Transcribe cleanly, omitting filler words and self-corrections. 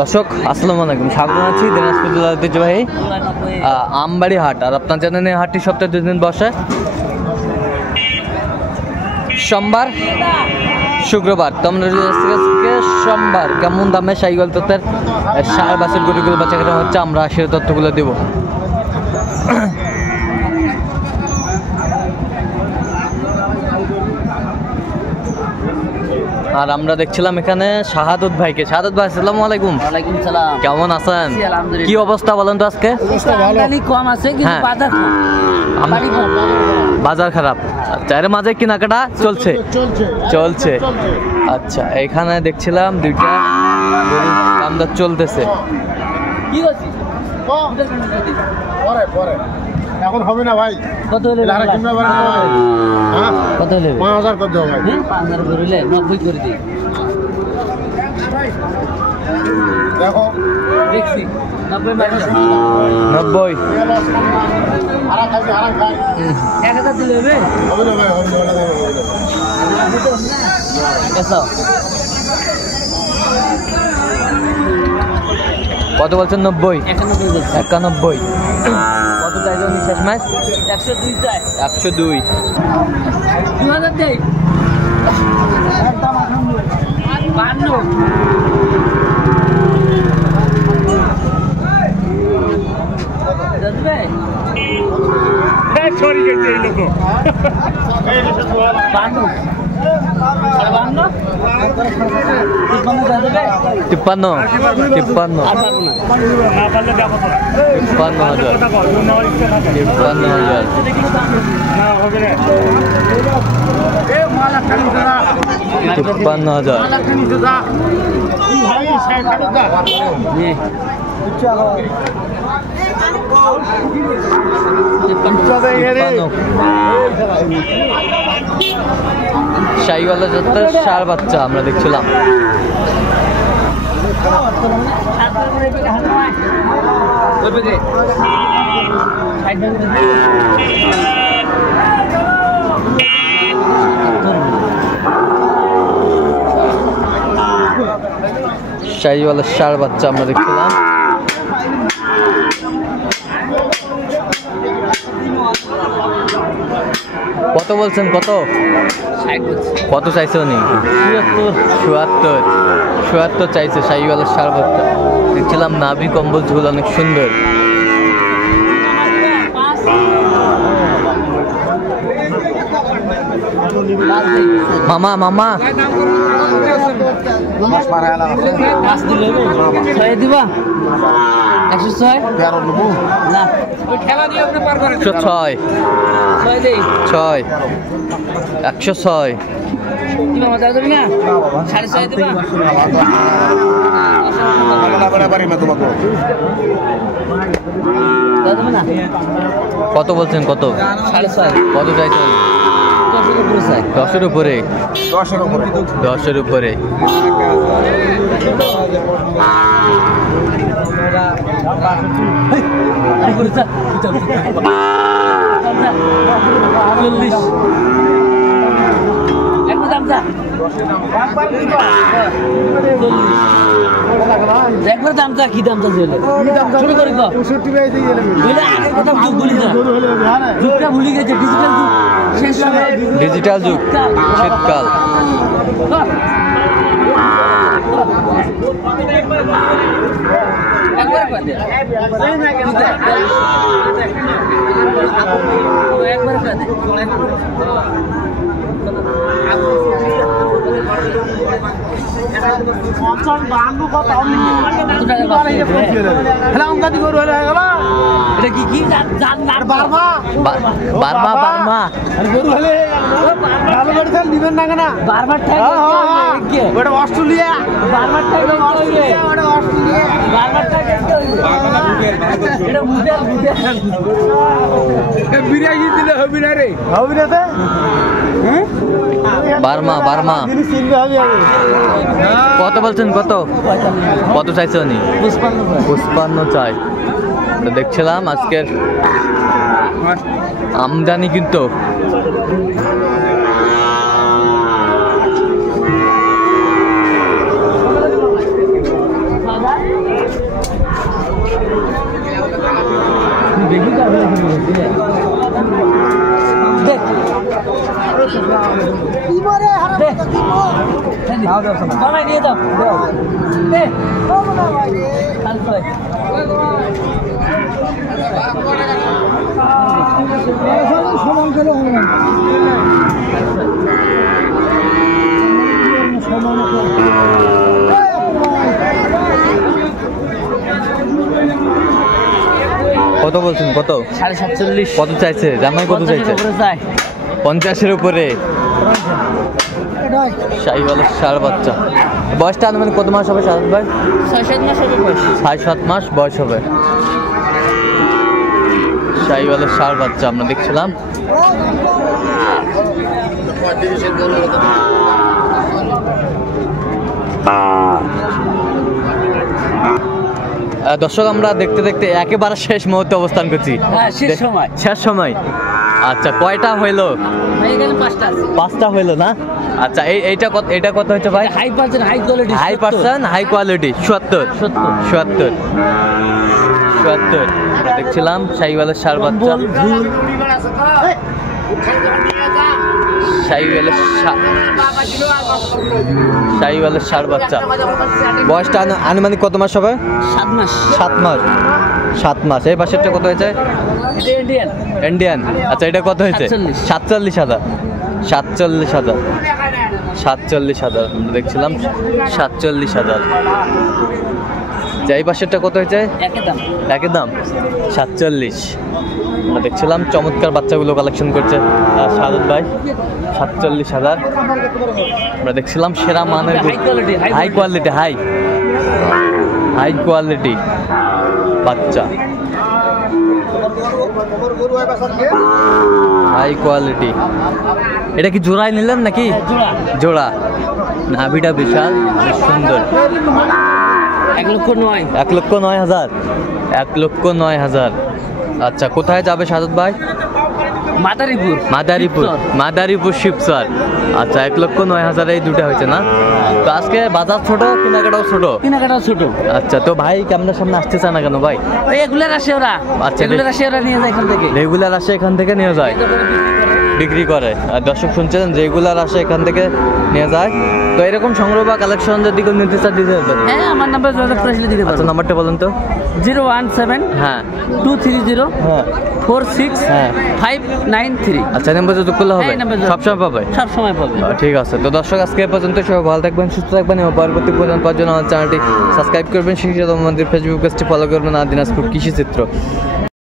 দর্শক আসসালামু আলাইকুম, স্বাগত জানাচ্ছি দিনাজপুর জেলার ঐতিহ্যবাহী আমবাড়ি হাট। আর আপনার জানেন এই হাটটি সপ্তাহে 2 দিন বসে, সোমবার শুক্রবার। তো আমরা সোমবার কেমন দামে সাইকেল তথ্যের সার বাসের গরুগুলো বাচ্চা কেনা হচ্ছে, আমরা সেই তথ্যগুলো দেবো। আর আমরা দেখছিলাম এখানে শাহাদত ভাইকে। শাহাদত ভাই আসসালামু আলাইকুম। ওয়ালাইকুম সালাম। কেমন আছেন? কি অবস্থা বলেন তো আজকে? কম আছে কিন্তু বাজার খারাপ। আচ্ছা, এর মাঝে কেনাকাটা চলছে চলছে আচ্ছা, এখানে দেখছিলাম দুইটা গরুর দামদর চলতেছে। এখন হবে না ভাই। কত হলে কত হলে 5000 কত হবে ভাই? 5000 করলে 90 করে দিই। দেখো দেখছি 90 মাইনাস 90 হারা খাই 1000 দিলে হবে। হবে না ভাই, হবে না। কত বলছেন? 90 91 কত চাইছো নিঃশ্বাস মাছ? 102 চাই। 102 2000 দেই। একদম 52 দবে সরি গেছে এই লোক। 52 53 শাহিওয়ালা জাতের ষাঁড় বাচ্চা আমরা দেখছিলাম। শাহিওয়ালা ষাঁড় বাচ্চা আমরা দেখছিলাম। কত বলছেন? কত চাইছে উনি? 77 চাইছে শাহিওয়ালা ষাঁড় বাচ্চা। দেখছিলাম নাভি কম্বল ঝুল অনেক সুন্দর। মামা মামা দিবা 106 না 106 6 106 দিবা মজা দেবে না 6.5 দিবা। কত বলছেন? কত 6.5 কত চাইছেন? 10-এর উপরে 10-এর উপরে একবার দামটা কি দামটা ছিল? শুরু করি তো 65 ভাই দিয়ে গেলে বলে আগের কথা যুগ বলি না, যুগটা ভুলে গেছে। ডিজিটাল যুগ শেষ হবে। ডিজিটাল যুগ শীতকাল। একবার করে অস্ট্রেলিয়া বিরিয়ানি দিলে হবে না রে, হবে না তে বার্মা বার্মা। কত বলছেন? কত চাইছে উনি? 55 চাই। তো দেখছিলাম আজকের আমদানি কিন্তু বানাই নিয়ে দাও এ সমান করে কত বলছেন? কত? 47.5 কত চাইছে জামাই? কত চাইছে? 50-এর উপরে। শাহিওয়ালের ষাঁড় বাচ্চা। বয়সটা আনুমানিক কত মাস হবে সাজাদ ভাই? 6-7 মাস হবে বয়স। 6-7 মাস বয়স হবে। শাহিওয়ালের ষাঁড় বাচ্চা আমরা দেখছিলাম। দর্শক আমরা দেখতে দেখতে একেবারে শেষ মুহূর্তে অবস্থান করছি। হ্যাঁ, শেষ সময়। আচ্ছা, কয়টা হইলো? এখানে 5টা আছে। 5টা হইলো না? আচ্ছা, এটা কত হচ্ছে ভাই? High percent high quality. High percent high quality 77 আমরা দেখছিলাম শাহিওয়ালের ষাঁড় বাচ্চা। শাহিওয়ালের ষাঁড় বাচ্চা। বয়সটা আনুমানিক কত মাস হবে? 7 মাস। এই পাশেরটা কত হয়েছে? ইন্ডিয়ান। আচ্ছা, এটা কত হয়েছে? 47,000। 47,000 আমরা দেখছিলাম 47,000। এই পাশেরটা কত হয়েছে? একই দাম 47। আমরা দেখছিলাম চমৎকার বাচ্চাগুলো কালেকশন করছে সাজাদ ভাই। 47,000 আমরা দেখছিলাম সেরা মানের হাই কোয়ালিটি বাচ্চা। High quality. এটা কি জোড়ায় নিলেন নাকি? জোড়া। নাভিটা বিশাল, বেশ সুন্দর। 1,09,000। 1,09,000। আচ্ছা, কোথায় যাবে সাজাদ ভাই? মাদারীপুর শিবচর। আচ্ছা, 1,09,000 এই দুটো হয়েছে না? তো আজকে বাজার ছোট, কেনাকাটাও ছোট। আচ্ছা, তো ভাই ক্যামেরার সামনে আসতে চায় না কেন ভাই? রেগুলার আসে ওরা। আচ্ছা, রেগুলার আসে ওরা নিয়ে যায় এখান থেকে। রেগুলার আসে এখান থেকে নিয়ে যায়, বিক্রি করে। আর দর্শক শুনছিলেন, রেগুলার আসে এখান থেকে নিয়ে যায়। তো এরকম সংগ্রহ বা কালেকশন যদি কেউ নিতে চায় দিতে পারবেন? হ্যাঁ, আমার নাম্বার যোগাযোগ করে দিতে পারবো। আচ্ছা, নাম্বারটা বলুন তো। 017 হ্যাঁ 230 হ্যাঁ 46 হ্যাঁ 593। আচ্ছা, নাম্বার যোগাযোগ করলে হবে? সবসময় পাবে? সবসময় পাবে। ঠিক আছে। তো দর্শক আজকে এ পর্যন্ত। সবাই ভালো থাকবেন, সুস্থ থাকবেন এবং পরবর্তী পর্যন্ত পাওয়ার জন্য আমার চ্যানেলটি সাবস্ক্রাইব করবেন। শিক্ষিত আমাদের ফেসবুক পেজটি ফলো করবেন আর দিনাজপুর কৃষি চিত্র।